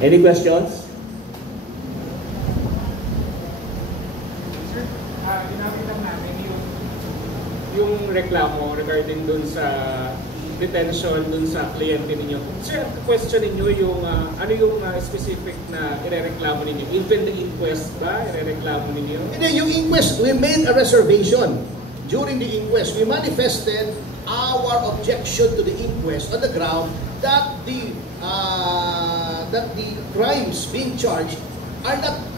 Any questions? Sir, ginamit lang namin yung reklamo regarding dun sa detention dun sa kliyente ninyo. Sir, question ninyo yung ano yung specific na irereklamo ninyo? Even the inquest ba irereklamo ninyo? Hindi, yung inquest, we made a reservation. During the inquest, we manifested our objection to the inquest on the ground that the crimes being charged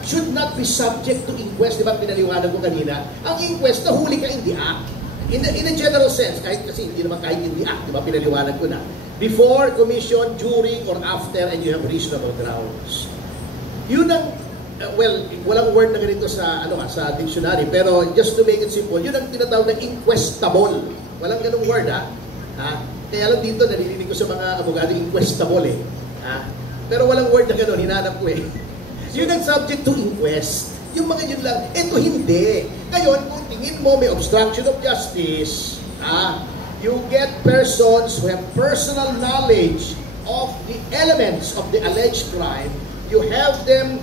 should not be subject to inquest. Di ba pinaliwanag ko kanina? Ang inquest, nahuli ka in the act. In a general sense, kasi hindi naman kahit in the act, di ba pinaliwanag ko na. Before, commission, during, or after, and you have reasonable grounds. Yun ang, well, walang word na ganito sa dictionary, pero just to make it simple, yun ang tinatawag na inquestable. Walang ganung word, ha? Kaya lang dito, narinig ko sa mga abogado, inquestable, eh. Pero walang word na gano'n, hinanap ko, eh. Yun ang subject to inquest. Yung mga yun lang, ito hindi. Ngayon, kung tingin mo may obstruction of justice, you get persons who have personal knowledge of the elements of the alleged crime, you have them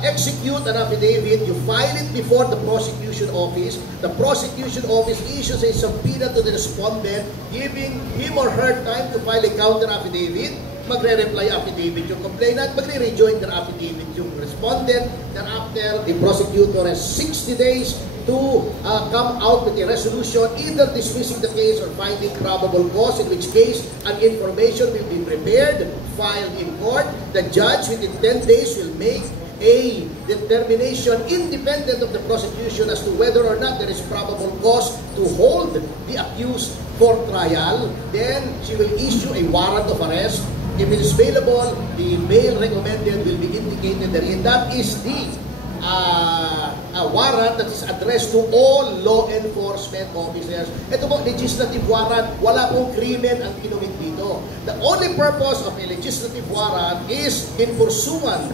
execute an affidavit, you file it before the prosecution office issues a subpoena to the respondent, giving him or her time to file a counter affidavit, magre-reply affidavit yung complainant, magre-rejoin their affidavit yung respondent, thereafter the prosecutor has 60 days to come out with a resolution either dismissing the case or finding probable cause, in which case an information will be prepared, filed in court. The judge within 10 days will make a determination independent of the prosecution as to whether or not there is probable cause to hold the accused for trial. Then she will issue a warrant of arrest. If it is bailable, the bail recommended will be indicated therein. That is the a warrant that is addressed to all law enforcement officers. Ito po, legislative warrant, wala pong krimen ang kinumit dito. The only purpose of a legislative warrant is in pursuance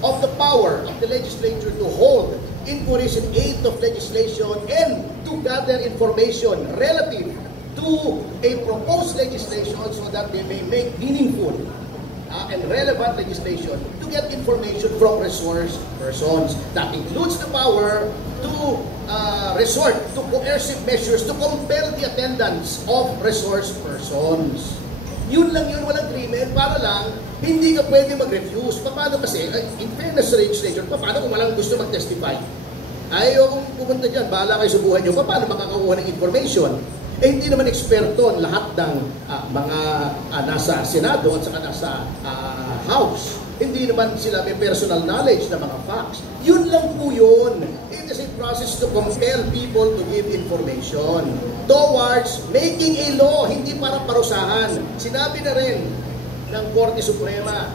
of the power of the legislature to hold inquiries in aid of legislation and to gather information relative to a proposed legislation so that they may make meaningful and relevant legislation to get information from resource persons. That includes the power to resort to coercive measures to compel the attendance of resource persons. Yun lang yun, walang krimen, para lang hindi ka pwede mag-refuse. Paano kasi, in fairness sa legislation, paano kung walang gusto mag-testify? Ayaw kung pumunta dyan, bahala kayo sa buhay nyo, paano makakakuha ng information? Hindi naman eksperto lahat ng mga nasa Senado at saka nasa House. Hindi naman sila may personal knowledge ng mga facts. Yun lang po yun. It is a process to compel people to give information towards making a law, hindi para parusahan. Sinabi na rin ng Korte Suprema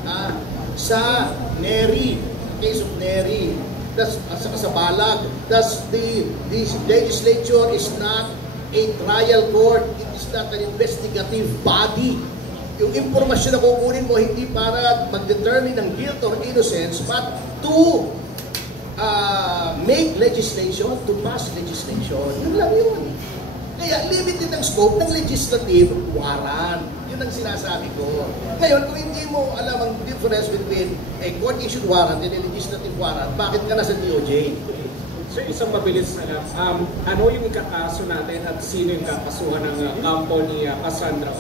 sa Neri, case of Neri, sa Balag, the legislature is not a trial court, it is not an investigative body. Yung impormasyon na kukunin mo hindi para mag-determine ng guilt or innocence, but to make legislation, to pass legislation. Yun lang yun. Kaya limited ang scope ng legislative warrant. Yun ang sinasabi ko. Ngayon, kung hindi mo alam ang difference between a court-issued warrant and a legislative warrant, bakit ka nasa DOJ? So, isang mabilis na lang. Ano yung kakaso natin at sino yung kakasuhan ng kampo ni Cassandra?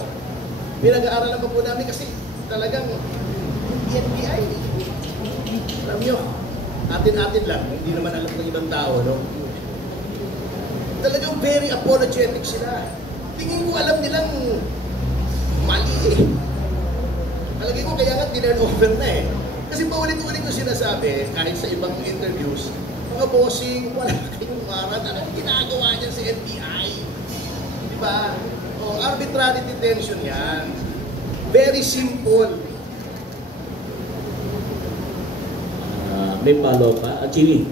Pinag-aaralan po namin kasi talagang NBI. Alam nyo, atin-atin lang. Hindi naman alam ng ibang tao, no? Talagang very apologetic sila. Tingin ko alam nilang mali eh. Palagi ko kaya nga dinurn over na eh. Kasi paulit-ulit ko sinasabi, kahit sa ibang interviews, mga bossing, wala kayong warrant. Ano ginagawa niyan sa NBI? Diba? O, arbitrary detention yan. Very simple. May follow pa? Chili.